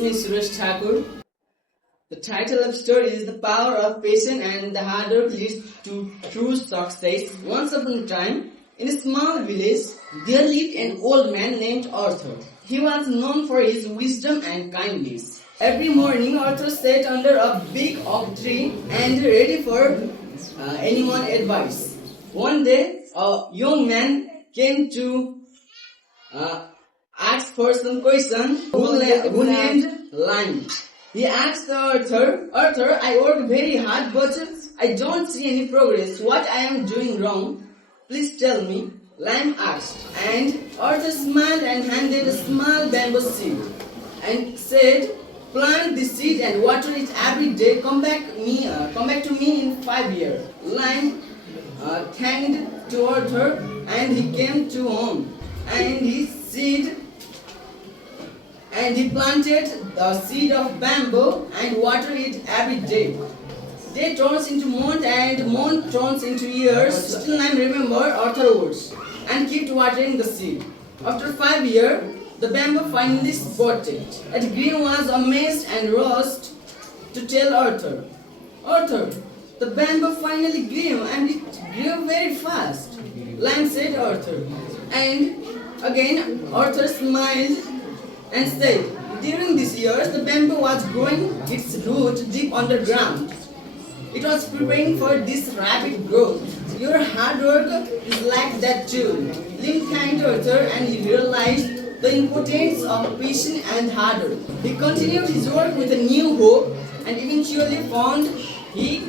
me Suresh Thakur. The title of the story is The Power of Patience and the Hard Work Leads to True Success. Once upon a time, in a small village, there lived an old man named Arthur. He was known for his wisdom and kindness. Every morning, Arthur sat under a big oak tree and ready for anyone's advice. One day, a young man came to asked for some question who named Lime. He asked Arthur, I work very hard but I don't see any progress. What I am doing wrong? Please tell me. Lime asked. And Arthur smiled and handed a small bamboo seed and said, plant the seed and water it every day. Come back to me in 5 years. Lime thanked to Arthur and he came to home and he planted the seed of bamboo and watered it every day. Day turns into month and month turns into years. Still Lime remembered Arthur's words and kept watering the seed. After 5 years, the bamboo finally sprouted. And Green was amazed and rushed to tell Arthur, the bamboo finally grew and it grew very fast. Lime said Arthur. And again Arthur smiled and said, during these years the bamboo was growing its roots deep underground. It was preparing for this rapid growth. Your hard work is like that too. Lime thanked Arthur and he realized the importance of patience and hard work. He continued his work with a new hope and eventually found he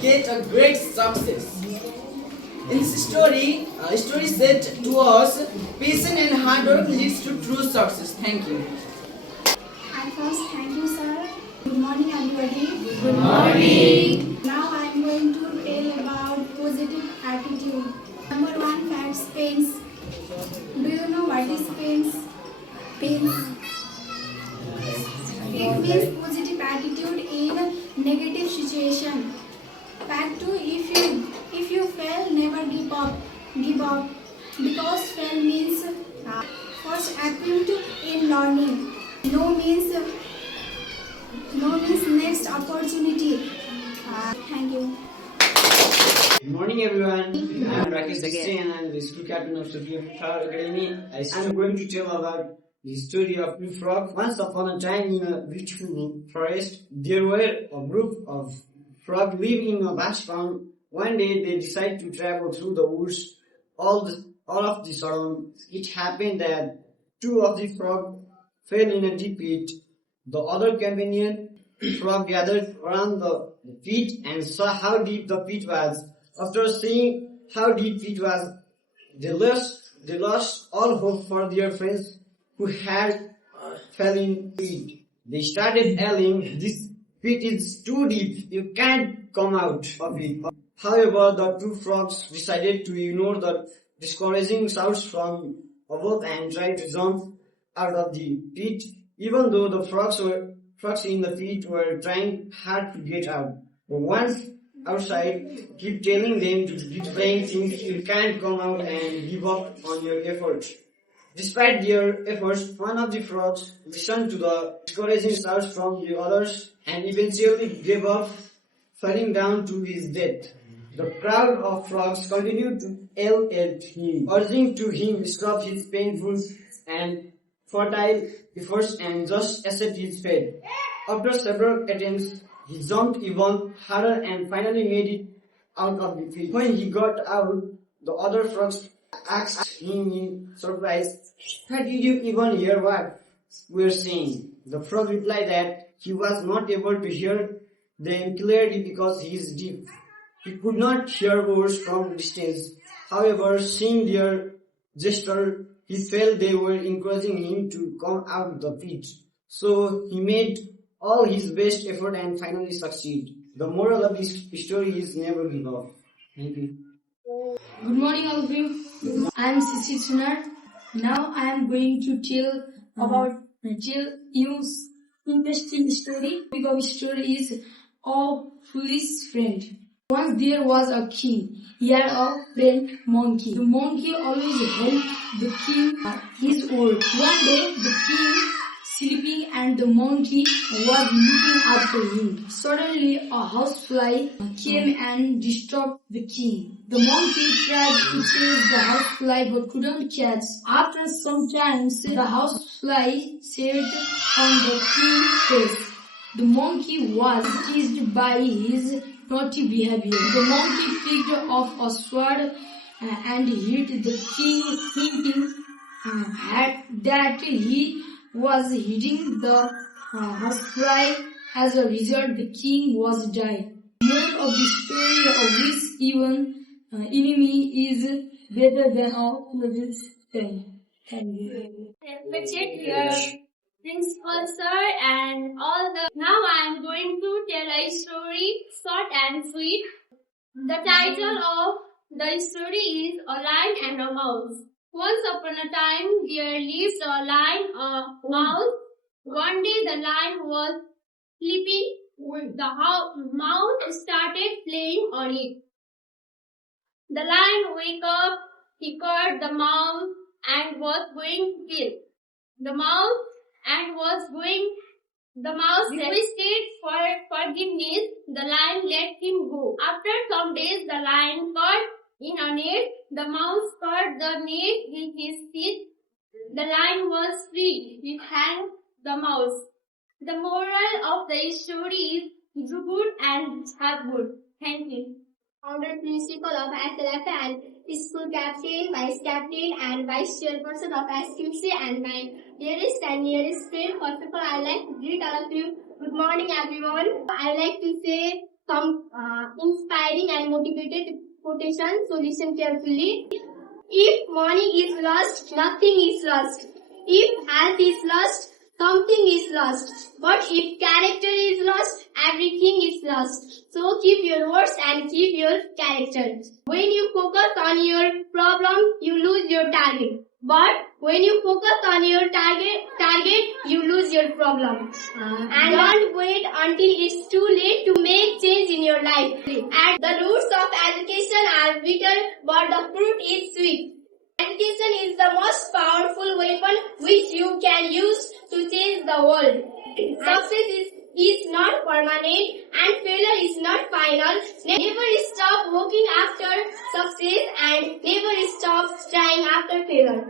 get a great success. In this story said to us, patience and hard work leads to true success. Thank you. And first, thank you, sir. Good morning, everybody. Good morning. Now I am going to tell about positive attitude. Number 1, facts, pains. Do you know what is pains? Pains. It means positive attitude in negative situation. Fact 2, if you fail, never give up. Because fail means first attempt in learning. No means next opportunity. Thank you. Good morning everyone, I am Rakesh Dixie and I am the school captain of Supreme Flower Academy. I am going to tell about the story of two frogs. Once upon a time in a beautiful forest, there were a group of frogs living in a vast farm. One day they decided to travel through the woods, all of the surroundings. It happened that two of the frogs fell in a deep pit. The other companion frog gathered around the pit and saw how deep the pit was. After seeing how deep it was, they lost all hope for their friends who had fallen in it. They started yelling, "This pit is too deep, you can't come out of it." However, the two frogs decided to ignore the discouraging shouts from above and tried to jump out of the pit, even though the frogs in the pit were trying hard to get out. But once outside, keep telling them to keep saying things, you can't come out and give up on your efforts. Despite their efforts, one of the frogs listened to the discouraging shouts from the others and eventually gave up, falling down to his death. The crowd of frogs continued to yell at him, urging to him to stop his painful and futile efforts and just accept his fate. After several attempts, he jumped even harder and finally made it out of the pit. When he got out, the other frogs asked him in surprise, "How did you even hear what we were saying?" The frog replied that he was not able to hear them clearly because he is deaf. He could not hear words from distance. However, seeing their gesture, he felt they were encouraging him to come out of the pit. So he made all his best effort and finally succeed. The moral of this story is never give up. Thank you. Good morning all of you. I am Sisi Sunar. Now I am going to tell you interesting story. The topic of the story is A Foolish Friend. Once there was a king. He had a friend monkey. The monkey always helped the king his work. One day the king sleeping and the monkey was looking after him. Suddenly a housefly came and disturbed the king. The monkey tried to chase the housefly but couldn't catch. After some time, the housefly sat on the king's face. The monkey was teased by his naughty behavior. The monkey picked up a sword and hit the king, thinking that he was hitting the housefly. As a result, the king was died. Moral of the story of this even enemy is better than all of his friend. Thank you. Respected your principal sir and all the. Now I am going to tell a story, short and sweet. The title of the story is A Lion and a Mouse. Once upon a time, there lived a lion, a mouse. One day the lion was sleeping. The mouse started playing on it. The lion woke up, he caught the mouse and was going to kill the mouse the mouse requested for forgiveness. The lion let him go. After some days, the lion caught in a net. The mouse caught the net with his teeth. The lion was free. He hanged the mouse. The moral of the story is do good and have good. Thank you. Founder principal of SLFN, school captain, vice captain and vice chairperson of SQC and my dearest and nearest friend. First of all, I like to greet all of you. Good morning everyone. I like to say some inspiring and motivated quotation, so listen carefully. If money is lost, nothing is lost. If health is lost, something is lost. But if character is lost, everything is lost. So keep your words and keep your character. When you focus on your problem, you lose your target. But when you focus on your target, you lose your problem. And don't wait until it's too late to make change in your life. And the roots of education are bitter, but the fruit is sweet. Education is the most powerful weapon which you can use to change the world. Success is not permanent and failure is not final. Never stop working after success and never stop trying after failure.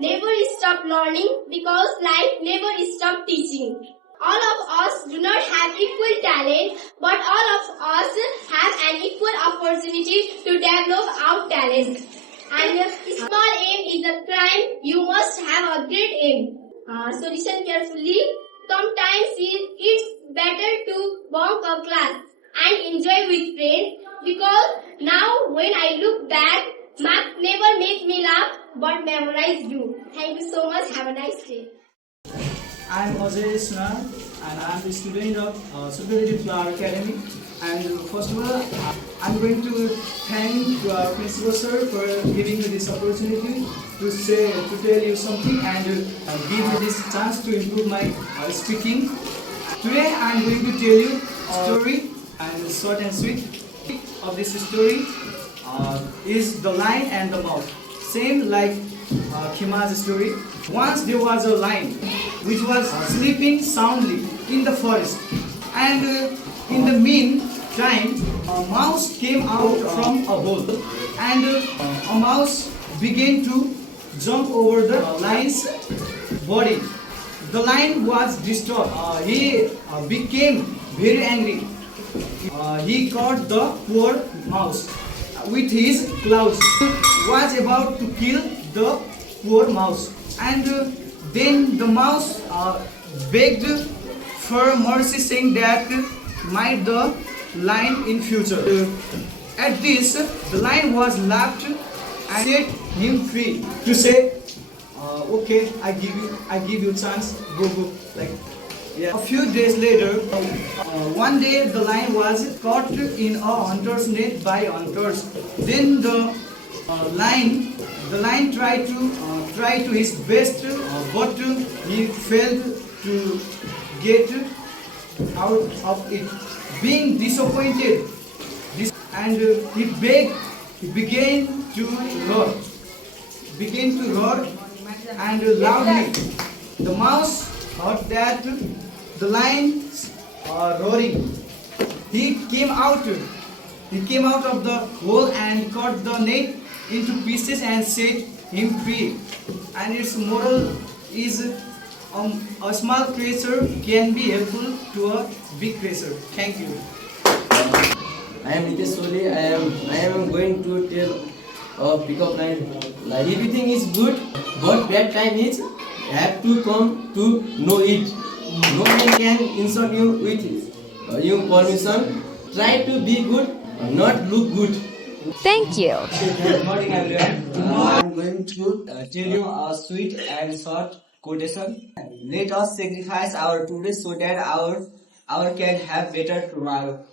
Never stop learning because life never stops teaching. All of us do not have equal talent, but all of us have an equal opportunity to develop our talent. And if small aim is a crime, you must have a great aim. So listen carefully. Sometimes it's better to bunk a class and enjoy with friends, because now when I look back, math never makes me laugh but memorize do. Thank you so much. Have a nice day. I am Ajay Snar and I am the student of Superlative Flower Academy. And first of all, I am going to thank our principal sir for giving me this opportunity to tell you something and give me this chance to improve my speaking. Today I am going to tell you a story, and short and sweet of this story is The Lion and the Mouse. Same like Khima's story. Once there was a lion which was sleeping soundly in the forest, and in the meantime a mouse came out from a hole, and a mouse began to jump over the lion's body. The lion was disturbed. He became very angry. He caught the poor mouse with his claws. Was about to kill the poor mouse, and then the mouse begged for mercy, saying that might the lion in future. At this, the lion was laughed and set him free to say, okay, I give you chance, go. Like, yeah. A few days later, one day the lion was caught in a hunter's net by hunters. Then the lion tried to his best, but he failed to get out of it. Being disappointed, and he began to roar and loudly. The mouse heard that the lions are roaring. He came out. He came out of the hole and cut the net into pieces and set him free. And its moral is a small creature can be helpful to a big creature. Thank you. I am Nitesh Soli. I am going to tell a pickup line. Like everything is good, but bad time is have to come to know it. No one can insult you with your permission. Try to be good, not look good. Thank you. Good morning, everyone. I am going to tell you a sweet and short quotation. Let us sacrifice our today so that our can have better tomorrow.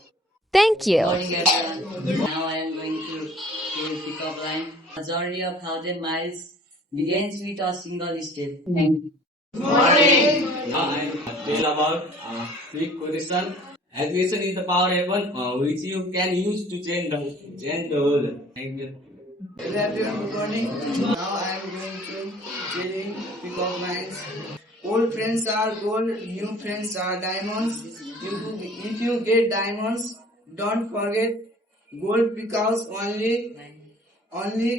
Thank you. Morning everyone. Now I am going to say pickup line. A journey of 1,000 miles begins with a single step. Thank you. Now I tell about quick quotation. Education is the power weapon which you can use to change the world. Thank you. Hello everyone, good morning. Now I am going to tell you pickup lines. Old friends are gold, new friends are diamonds. If you get diamonds, don't forget gold because only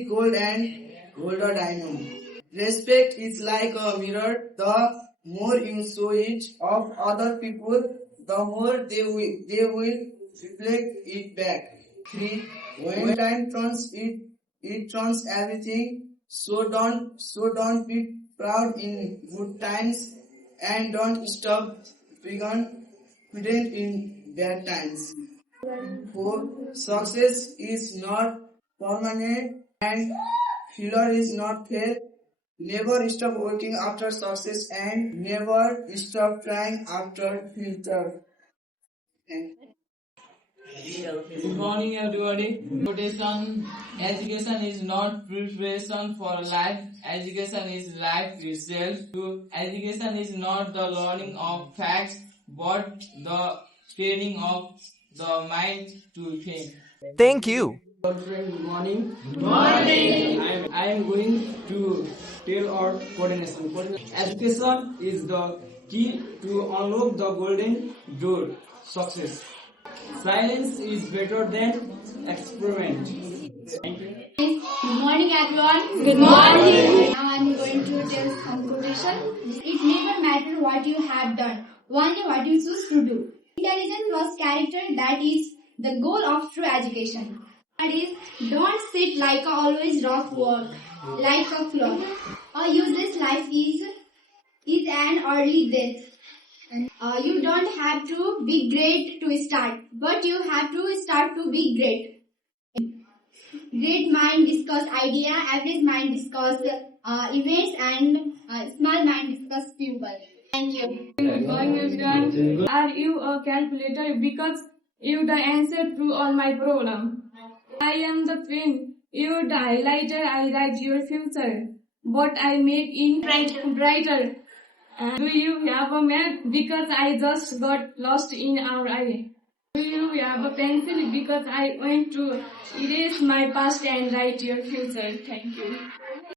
gold and gold are diamond. Respect is like a mirror. The more you show it of other people, the more they will reflect it back. 3. When time turns, it turns everything. So don't be proud in good times and don't stop being confident in bad times. 4. Success is not permanent and failure is not fair. Never stop working after success and never stop trying after failure. Good morning, everybody. Quotation: education is not preparation for life. Education is life itself. Education is not the learning of facts, but the training of the mind to think. Thank you. Good morning. Good morning. I am going to tell our coordination. Education is the key to unlock the golden door. Success. Silence is better than experiment. Thank you. Good morning, everyone. Good morning. Now I'm going to tell some quotation. It never matters what you have done, only what you choose to do. Intelligence plus character, that is the goal of true education. That is, don't sit like a always rough work, like a clock. A useless life is an early death. You don't have to be great to start, but you have to start to be great. Great mind discuss idea, average mind discuss events, and small mind discuss people. Thank you. Good morning, everyone. Are you a calculator? Because you the answer to all my problem. I am the pen. You the highlighter. I write your future. What I make in brighter. Do you have a map? Because I just got lost in our eye. Do you have a pencil? Because I want to erase my past and write your future. Thank you.